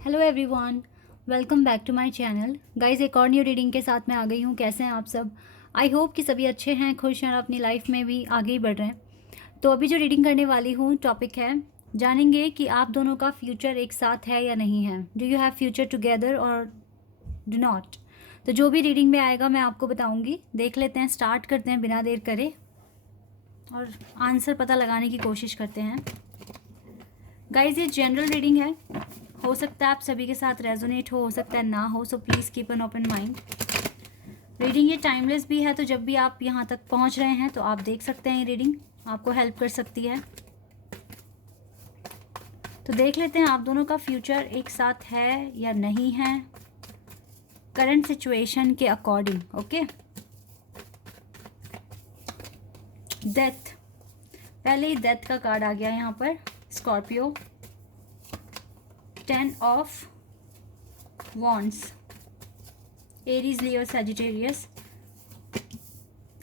Hello everyone, welcome back to my channel. Guys, एक और new reading के साथ मैं आ गई हूँ। कैसे हैं आप सब? आई होप कि सभी अच्छे हैं, खुश हैं और अपनी लाइफ में भी आगे ही बढ़ रहे हैं। तो अभी जो रीडिंग करने वाली हूँ, टॉपिक है, जानेंगे कि आप दोनों का फ्यूचर एक साथ है या नहीं है। Do you have future together और डू नॉट? तो जो भी रीडिंग में आएगा मैं आपको बताऊँगी। देख लेते हैं, स्टार्ट करते हैं बिना देर करे और आंसर पता लगाने की कोशिश करते हैं। गाइज, ये जनरल रीडिंग है, हो सकता है आप सभी के साथ रेजोनेट हो सकता है ना हो, so please keep an open mind. Reading ये टाइमलेस भी है, तो जब भी आप यहाँ तक पहुँच रहे हैं तो आप देख सकते हैं, ये रीडिंग आपको हेल्प कर सकती है। तो देख लेते हैं आप दोनों का फ्यूचर एक साथ है या नहीं है, करंट सिचुएशन के अकॉर्डिंग। ओके, डेथ, पहले ही डेथ का कार्ड आ गया यहाँ पर। Scorpio, 10 of wands, Aries, Leo, Sagittarius,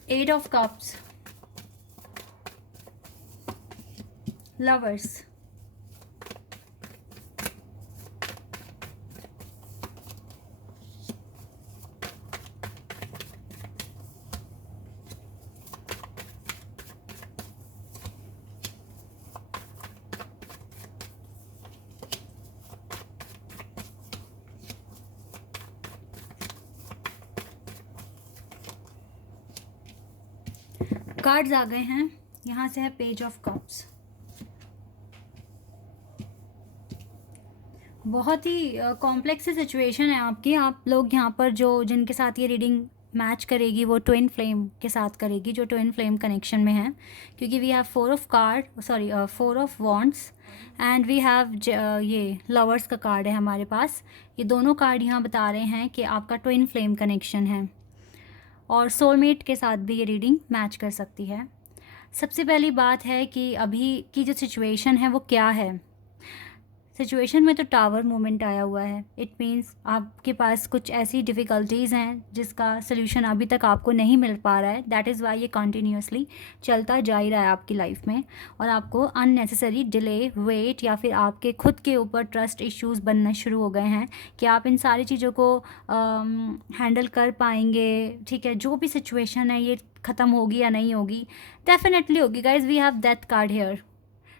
8 of cups, lovers, cards आ गए हैं। यहाँ से है पेज ऑफ कप्स। बहुत ही कॉम्प्लेक्स सिचुएशन है आपकी। आप लोग यहाँ पर जो जिनके साथ ये रीडिंग मैच करेगी वो ट्विन फ्लेम के साथ करेगी, जो ट्विन फ्लेम कनेक्शन में है, क्योंकि we have 4 of wands and we have ये लवर्स का कार्ड है हमारे पास। ये दोनों कार्ड यहाँ बता रहे हैं कि आपका ट्विन फ्लेम कनेक्शन है और सोलमेट के साथ भी ये रीडिंग मैच कर सकती है। सबसे पहली बात है कि अभी की जो सिचुएशन है वो क्या है। सिचुएशन में तो टावर मोमेंट आया हुआ है। इट मीन्स आपके पास कुछ ऐसी डिफ़िकल्टीज़ हैं जिसका सल्यूशन अभी तक आपको नहीं मिल पा रहा है। दैट इज़ वाई ये कंटिन्यूसली चलता जा ही रहा है आपकी लाइफ में, और आपको अननेसेसरी डिले, वेट या फिर आपके खुद के ऊपर ट्रस्ट इश्यूज़ बनना शुरू हो गए हैं कि आप इन सारी चीज़ों को हैंडल कर पाएंगे। ठीक है, जो भी सिचुएशन है ये ख़त्म होगी या नहीं होगी, डेफिनेटली होगी। Guys, we have death card here.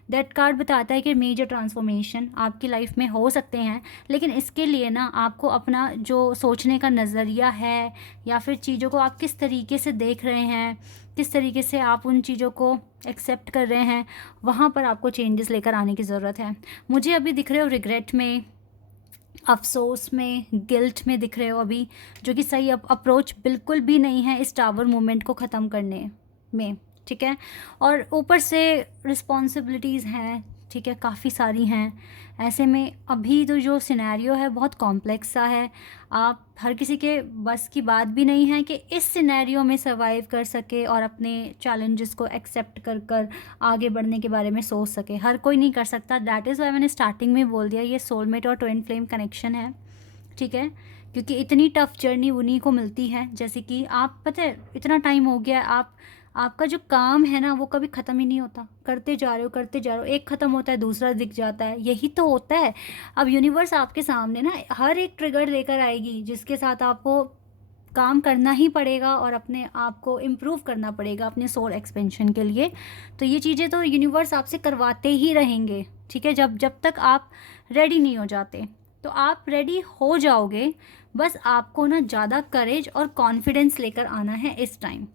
Death card बताता है कि मेजर ट्रांसफॉर्मेशन आपकी लाइफ में हो सकते हैं, लेकिन इसके लिए ना आपको अपना जो सोचने का नज़रिया है या फिर चीज़ों को आप किस तरीके से देख रहे हैं, किस तरीके से आप उन चीज़ों को एक्सेप्ट कर रहे हैं, वहाँ पर आपको चेंजेस लेकर आने की ज़रूरत है। मुझे अभी दिख रहे हो रिग्रेट में, अफसोस में, गिल्ट में दिख रहे हो अभी, जो कि सही अप्रोच बिल्कुल भी नहीं है इस टावर मूवमेंट को ख़त्म करने में। ठीक है, और ऊपर से रिस्पॉन्सिबिलिटीज़ हैं, ठीक है, काफ़ी सारी हैं। ऐसे में अभी तो जो सिनेरियो है बहुत कॉम्प्लेक्स सा है। आप हर किसी के बस की बात भी नहीं है कि इस सिनेरियो में सर्वाइव कर सके और अपने चैलेंजेस को एक्सेप्ट कर कर आगे बढ़ने के बारे में सोच सके। हर कोई नहीं कर सकता। दैट इज़ वाई मैंने स्टार्टिंग में बोल दिया, ये सोलमेट और ट्विन फ्लेम कनेक्शन है। ठीक है, क्योंकि इतनी टफ जर्नी उन्हीं को मिलती है। जैसे कि आप पता है, इतना टाइम हो गया, आपका जो काम है ना वो कभी ख़त्म ही नहीं होता। करते जा रहे हो, करते जा रहे हो, एक ख़त्म होता है दूसरा दिख जाता है। यही तो होता है। अब यूनिवर्स आपके सामने ना हर एक ट्रिगर लेकर आएगी जिसके साथ आपको काम करना ही पड़ेगा और अपने आप को इम्प्रूव करना पड़ेगा अपने सोल एक्सपेंशन के लिए। तो ये चीज़ें तो यूनिवर्स आपसे करवाते ही रहेंगे। ठीक है, जब जब तक आप रेडी नहीं हो जाते, तो आप रेडी हो जाओगे। बस आपको ना ज़्यादा करेज और कॉन्फिडेंस लेकर आना है इस टाइम।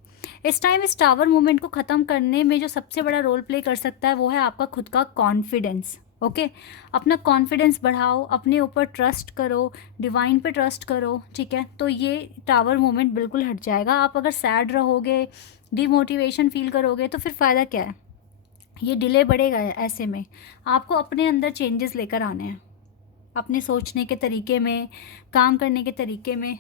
इस टावर मूवमेंट को ख़त्म करने में जो सबसे बड़ा रोल प्ले कर सकता है वो है आपका खुद का कॉन्फिडेंस। ओके, अपना कॉन्फिडेंस बढ़ाओ, अपने ऊपर ट्रस्ट करो, डिवाइन पे ट्रस्ट करो। ठीक है, तो ये टावर मूवमेंट बिल्कुल हट जाएगा। आप अगर सैड रहोगे, डिमोटिवेशन फील करोगे, तो फिर फ़ायदा क्या है? ये डिले बढ़ेगा। ऐसे में आपको अपने अंदर चेंजेस लेकर आने हैं, अपने सोचने के तरीके में, काम करने के तरीके में,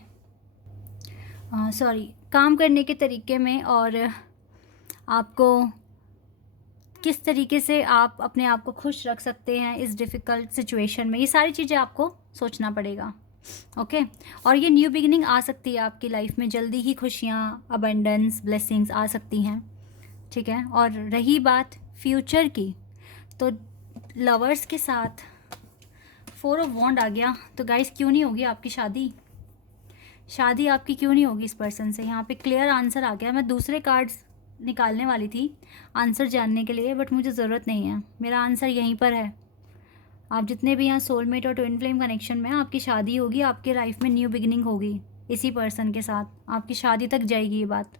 काम करने के तरीके में, और आपको किस तरीके से आप अपने आप को खुश रख सकते हैं इस डिफ़िकल्ट सिचुएशन में। ये सारी चीज़ें आपको सोचना पड़ेगा। ओके, और ये न्यू बिगिनिंग आ सकती है आपकी लाइफ में। जल्दी ही खुशियाँ, अबंडेंस, ब्लेसिंग्स आ सकती हैं। ठीक है, और रही बात फ्यूचर की, तो लवर्स के साथ 4 ऑफ वॉन्ड आ गया, तो गाइस क्यों नहीं होगी आपकी शादी आपकी क्यों नहीं होगी इस पर्सन से? यहाँ पे क्लियर आंसर आ गया। मैं दूसरे कार्ड्स निकालने वाली थी आंसर जानने के लिए, बट मुझे ज़रूरत नहीं है, मेरा आंसर यहीं पर है। आप जितने भी यहाँ सोलमेट और ट्विन फ्लेम कनेक्शन में, आपकी शादी होगी, आपके लाइफ में न्यू बिगिनिंग होगी इसी पर्सन के साथ, आपकी शादी तक जाएगी ये बात।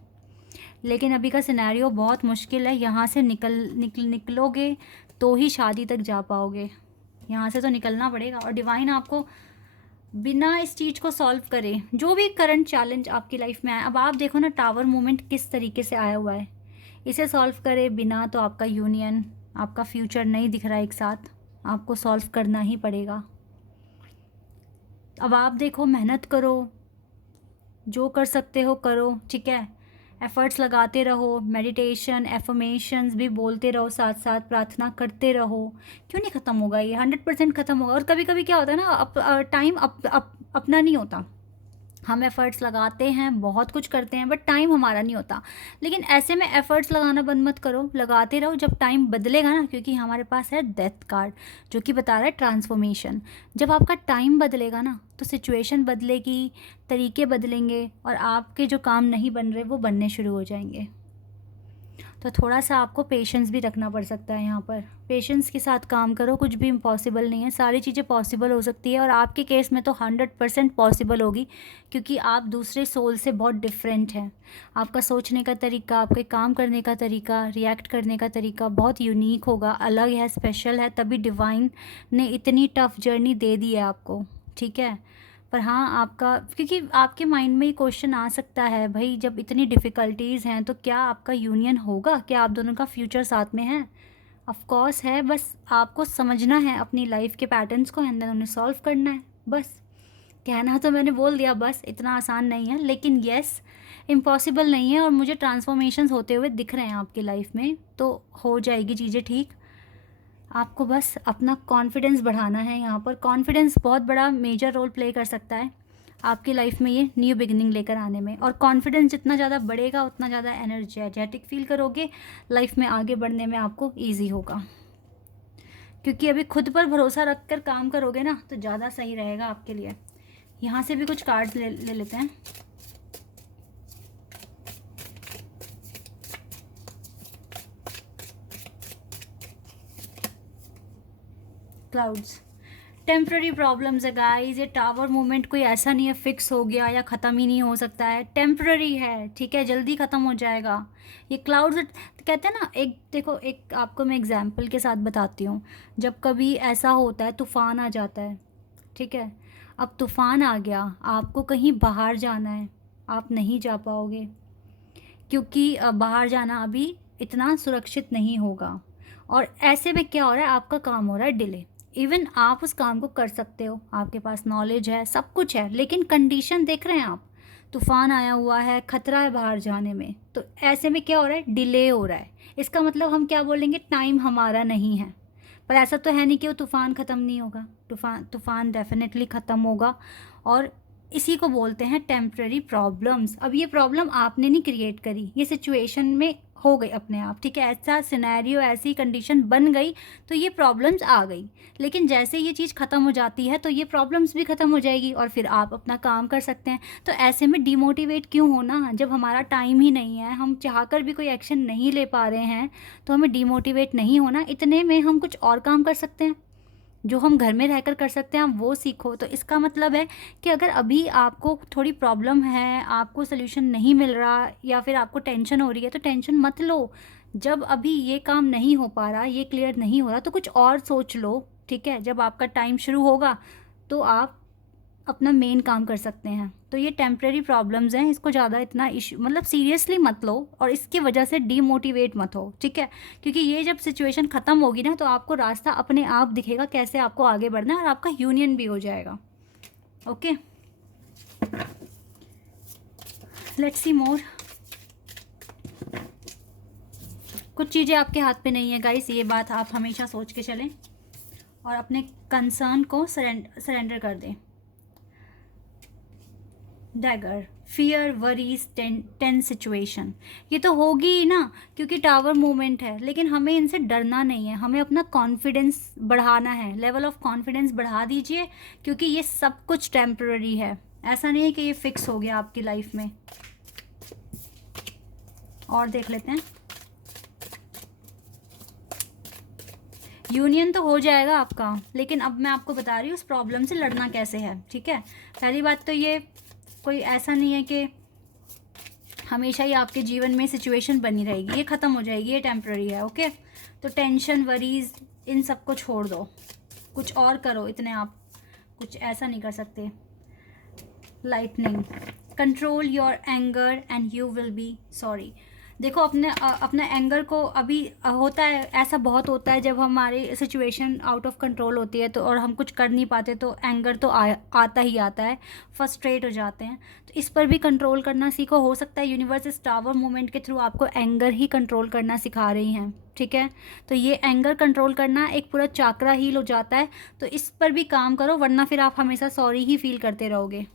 लेकिन अभी का सिनेरियो बहुत मुश्किल है, यहाँ से निकलोगे तो ही शादी तक जा पाओगे, यहाँ से तो निकलना पड़ेगा। और डिवाइन आपको बिना इस चीज़ को सॉल्व करे, जो भी करंट चैलेंज आपकी लाइफ में आए, अब आप देखो ना टावर मोमेंट किस तरीके से आया हुआ है, इसे सॉल्व करे बिना तो आपका यूनियन, आपका फ्यूचर नहीं दिख रहा है एक साथ, आपको सॉल्व करना ही पड़ेगा। अब आप देखो, मेहनत करो, जो कर सकते हो करो, ठीक है, एफर्ट्स लगाते रहो, मेडिटेशन एफर्मेशंस भी बोलते रहो, साथ साथ प्रार्थना करते रहो। क्यों नहीं ख़त्म होगा ये? 100% ख़त्म होगा। और कभी कभी क्या होता है ना, टाइम अपना नहीं होता, हम एफ़र्ट्स लगाते हैं, बहुत कुछ करते हैं, बट टाइम हमारा नहीं होता। लेकिन ऐसे में एफ़र्ट्स लगाना बंद मत करो, लगाते रहो, जब टाइम बदलेगा ना, क्योंकि हमारे पास है डेथ कार्ड जो कि बता रहा है ट्रांसफॉर्मेशन। जब आपका टाइम बदलेगा ना तो सिचुएशन बदलेगी, तरीके बदलेंगे, और आपके जो काम नहीं बन रहे वो बनने शुरू हो जाएंगे। तो थोड़ा सा आपको पेशेंस भी रखना पड़ सकता है यहाँ पर। पेशेंस के साथ काम करो, कुछ भी इम्पॉसिबल नहीं है, सारी चीज़ें पॉसिबल हो सकती है। और आपके केस में तो 100% पॉसिबल होगी, क्योंकि आप दूसरे सोल से बहुत डिफरेंट हैं। आपका सोचने का तरीका, आपके काम करने का तरीका, रिएक्ट करने का तरीका बहुत यूनिक होगा, अलग है, स्पेशल है, तभी डिवाइन ने इतनी टफ जर्नी दे दी है आपको, ठीक है। पर हाँ, आपका, क्योंकि आपके माइंड में ये क्वेश्चन आ सकता है, भाई जब इतनी डिफ़िकल्टीज़ हैं तो क्या आपका यूनियन होगा, क्या आप दोनों का फ्यूचर साथ में है? ऑफ कोर्स है, बस आपको समझना है अपनी लाइफ के पैटर्न्स को, एंड देन उन्हें सॉल्व करना है बस। कहना तो मैंने बोल दिया, बस इतना आसान नहीं है, लेकिन येस, इम्पॉसिबल नहीं है। और मुझे ट्रांसफॉर्मेशंस होते हुए दिख रहे हैं आपकी लाइफ में, तो हो जाएगी चीज़ें ठीक। आपको बस अपना कॉन्फिडेंस बढ़ाना है। यहाँ पर कॉन्फिडेंस बहुत बड़ा मेजर रोल प्ले कर सकता है आपकी लाइफ में ये न्यू बिगिनिंग लेकर आने में। और कॉन्फिडेंस जितना ज़्यादा बढ़ेगा उतना ज़्यादा एनर्जेटिक फील करोगे, लाइफ में आगे बढ़ने में आपको ईजी होगा। क्योंकि अभी खुद पर भरोसा रख कर काम करोगे ना तो ज़्यादा सही रहेगा आपके लिए। यहाँ से भी कुछ कार्ड्स ले लेते हैं। क्लाउड्स, टेम्प्रेरी प्रॉब्लम्स है गाइस। ये टावर मूवमेंट कोई ऐसा नहीं है फिक्स हो गया या ख़त्म ही नहीं हो सकता है, टेम्प्रेरी है, ठीक है, जल्दी ख़त्म हो जाएगा। ये क्लाउड्स कहते हैं ना, एक देखो, एक आपको मैं एग्जांपल के साथ बताती हूँ। जब कभी ऐसा होता है, तूफ़ान आ जाता है, ठीक है, अब तूफ़ान आ गया, आपको कहीं बाहर जाना है, आप नहीं जा पाओगे, क्योंकि बाहर जाना अभी इतना सुरक्षित नहीं होगा। और ऐसे में क्या हो रहा है, आपका काम हो रहा है डिले। इवन आप उस काम को कर सकते हो, आपके पास नॉलेज है, सब कुछ है, लेकिन कंडीशन देख रहे हैं आप, तूफ़ान आया हुआ है, खतरा है बाहर जाने में, तो ऐसे में क्या हो रहा है, डिले हो रहा है। इसका मतलब हम क्या बोलेंगे, टाइम हमारा नहीं है। पर ऐसा तो है नहीं कि वो तूफ़ान ख़त्म नहीं होगा, तूफ़ान डेफिनेटली ख़त्म होगा। और इसी को बोलते हैं टेम्प्रेरी प्रॉब्लम्स। अब ये प्रॉब्लम आपने नहीं क्रिएट करी, ये सिचुएशन में हो गई अपने आप, ठीक है, ऐसा सिनेरियो, ऐसी कंडीशन बन गई तो ये प्रॉब्लम्स आ गई। लेकिन जैसे ये चीज़ ख़त्म हो जाती है तो ये प्रॉब्लम्स भी ख़त्म हो जाएगी और फिर आप अपना काम कर सकते हैं। तो ऐसे में डिमोटिवेट क्यों होना, जब हमारा टाइम ही नहीं है, हम चाहकर भी कोई एक्शन नहीं ले पा रहे हैं, तो हमें डिमोटिवेट नहीं होना। इतने में हम कुछ और काम कर सकते हैं, जो हम घर में रहकर कर सकते हैं, आप वो सीखो। तो इसका मतलब है कि अगर अभी आपको थोड़ी प्रॉब्लम है, आपको सोल्यूशन नहीं मिल रहा, या फिर आपको टेंशन हो रही है, तो टेंशन मत लो। जब अभी ये काम नहीं हो पा रहा, ये क्लियर नहीं हो रहा, तो कुछ और सोच लो, ठीक है। जब आपका टाइम शुरू होगा तो आप अपना मेन काम कर सकते हैं। तो ये टेम्प्रेरी प्रॉब्लम्स हैं, इसको ज़्यादा इतना इशू मतलब सीरियसली मत लो, और इसकी वजह से डीमोटिवेट मत हो, ठीक है। क्योंकि ये जब सिचुएशन ख़त्म होगी ना तो आपको रास्ता अपने आप दिखेगा कैसे आपको आगे बढ़ना है, और आपका यूनियन भी हो जाएगा। ओके, लेट्स सी मोर। कुछ चीज़ें आपके हाथ पे नहीं है गाइस, ये बात आप हमेशा सोच के चलें और अपने कंसर्न को सरेंडर कर दें। Dagger, fear, worries, tense situation, ये तो होगी ही ना, क्योंकि टावर मूवमेंट है। लेकिन हमें इनसे डरना नहीं है, हमें अपना कॉन्फिडेंस बढ़ाना है, लेवल ऑफ कॉन्फिडेंस बढ़ा दीजिए, क्योंकि ये सब कुछ टेम्पररी है। ऐसा नहीं है कि ये फिक्स हो गया आपकी लाइफ में। और देख लेते हैं। यूनियन तो हो जाएगा आपका, लेकिन अब मैं आपको बता रही हूँ उस प्रॉब्लम से लड़ना कैसे है, ठीक है। पहली बात तो ये कोई ऐसा नहीं है कि हमेशा ही आपके जीवन में सिचुएशन बनी रहेगी, ये ख़त्म हो जाएगी, ये टेम्पररी है, ओके। तो टेंशन, वरीज, इन सब को छोड़ दो, कुछ और करो, इतने आप कुछ ऐसा नहीं कर सकते। Lightning, control your anger and you will be sorry. देखो अपने एंगर को, अभी होता है ऐसा, बहुत होता है जब हमारी सिचुएशन आउट ऑफ कंट्रोल होती है तो, और हम कुछ कर नहीं पाते तो एंगर तो आता ही आता है, फ्रस्ट्रेट हो जाते हैं। तो इस पर भी कंट्रोल करना सीखो। हो सकता है यूनिवर्स इस टावर मूवमेंट के थ्रू आपको एंगर ही कंट्रोल करना सिखा रही हैं, ठीक है। तो ये एंगर कंट्रोल करना, एक पूरा चाकरा हील हो जाता है, तो इस पर भी काम करो, वरना फिर आप हमेशा सॉरी ही फील करते रहोगे।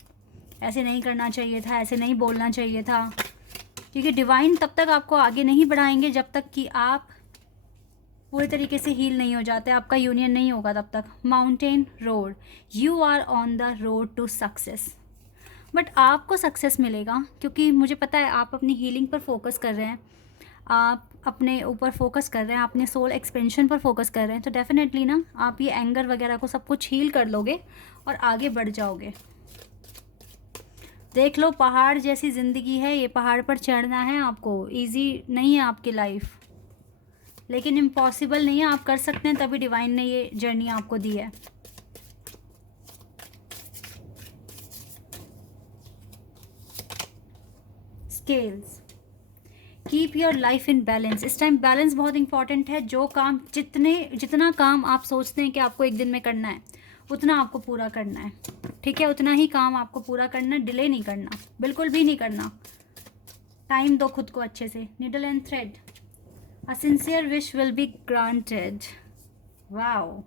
ऐसे नहीं करना चाहिए था, ऐसे नहीं बोलना चाहिए था, क्योंकि डिवाइन तब तक आपको आगे नहीं बढ़ाएंगे जब तक कि आप पूरे तरीके से हील नहीं हो जाते, आपका यूनियन नहीं होगा तब तक। Mountain road, you are on the road to success. But आपको सक्सेस मिलेगा, क्योंकि मुझे पता है आप अपनी हीलिंग पर फोकस कर रहे हैं, आप अपने ऊपर फोकस कर रहे हैं, अपने सोल एक्सपेंशन पर फोकस कर रहे हैं। तो डेफिनेटली ना आप ये एंगर वगैरह को सब कुछ हील कर लोगे और आगे बढ़ जाओगे। देख लो, पहाड़ जैसी ज़िंदगी है ये, पहाड़ पर चढ़ना है आपको। इजी नहीं है आपकी लाइफ, लेकिन इम्पॉसिबल नहीं है, आप कर सकते हैं, तभी डिवाइन ने ये जर्नी आपको दी है। Scales, keep your life in balance. इस टाइम बैलेंस बहुत इंपॉर्टेंट है। जो काम, जितना काम आप सोचते हैं कि आपको एक दिन में करना है, उतना आपको पूरा करना है, ठीक है। उतना ही काम आपको पूरा करना है, डिले नहीं करना, बिल्कुल भी नहीं करना। टाइम दो खुद को अच्छे से। Needle and thread, a sincere wish will be granted. Wow,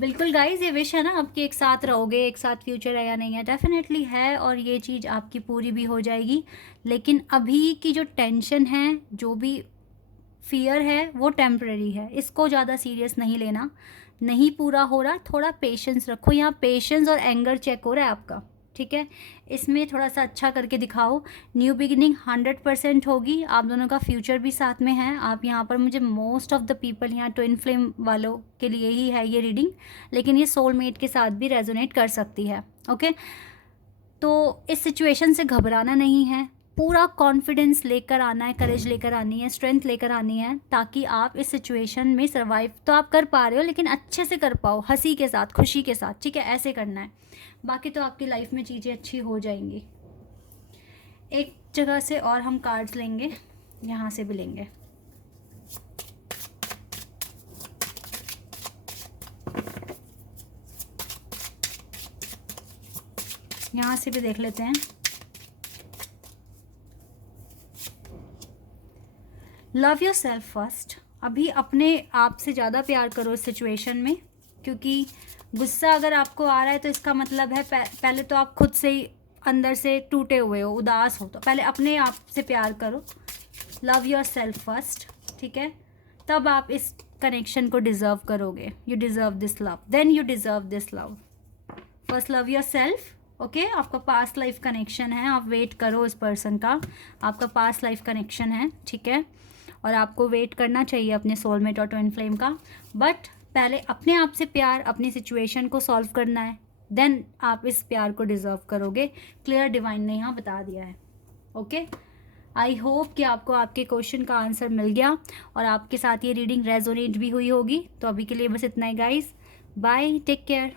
बिल्कुल गाइज, ये विश है ना आपकी, एक साथ रहोगे, एक साथ फ्यूचर है या नहीं है, डेफिनेटली है, और ये चीज़ आपकी पूरी भी हो जाएगी। लेकिन अभी की जो टेंशन है, जो भी फियर है, वो टेम्परेरी है, इसको ज़्यादा सीरियस नहीं लेना। नहीं पूरा हो रहा, थोड़ा पेशेंस रखो। यहाँ पेशेंस और एंगर चेक हो रहा है आपका, ठीक है। इसमें थोड़ा सा अच्छा करके दिखाओ। न्यू बिगिनिंग 100% होगी, आप दोनों का फ्यूचर भी साथ में है। आप यहाँ पर, मुझे मोस्ट ऑफ द पीपल यहाँ ट्विन फ्लेम वालों के लिए ही है ये रीडिंग, लेकिन ये सोलमेट के साथ भी रेजोनेट कर सकती है, ओके। तो इस सिचुएशन से घबराना नहीं है, पूरा कॉन्फिडेंस लेकर आना है, करेज लेकर आनी है, स्ट्रेंथ लेकर आनी है, ताकि आप इस सिचुएशन में सर्वाइव तो आप कर पा रहे हो, लेकिन अच्छे से कर पाओ, हंसी के साथ, खुशी के साथ, ठीक है। ऐसे करना है, बाकी तो आपकी लाइफ में चीज़ें अच्छी हो जाएंगी। एक जगह से और हम कार्ड्स लेंगे, यहाँ से भी लेंगे। यहाँ से भी देख लेते हैं। Love your self first. अभी अपने आप से ज़्यादा प्यार करो इस सिचुएशन में, क्योंकि गुस्सा अगर आपको आ रहा है तो इसका मतलब है पहले तो आप खुद से ही अंदर से टूटे हुए हो, उदास हो। तो पहले अपने आप से प्यार करो, लव योर सेल्फ फर्स्ट, ठीक है। तब आप इस कनेक्शन को डिज़र्व करोगे। You deserve this love, then you deserve this love. First love yourself, okay. आपका पास्ट लाइफ कनेक्शन है, आप वेट करो इस पर्सन का, आपका पास्ट लाइफ कनेक्शन है, ठीक है। और आपको वेट करना चाहिए अपने सोलमेट और ट्विन फ्लेम का, बट पहले अपने आप से प्यार, अपनी सिचुएशन को सॉल्व करना है, देन आप इस प्यार को डिज़र्व करोगे। क्लियर डिवाइन ने यहाँ बता दिया है, ओके। आई होप कि आपको आपके क्वेश्चन का आंसर मिल गया और आपके साथ ये रीडिंग रेजोनेट भी हुई होगी। तो अभी के लिए बस इतना ही गाइस, बाय, टेक केयर।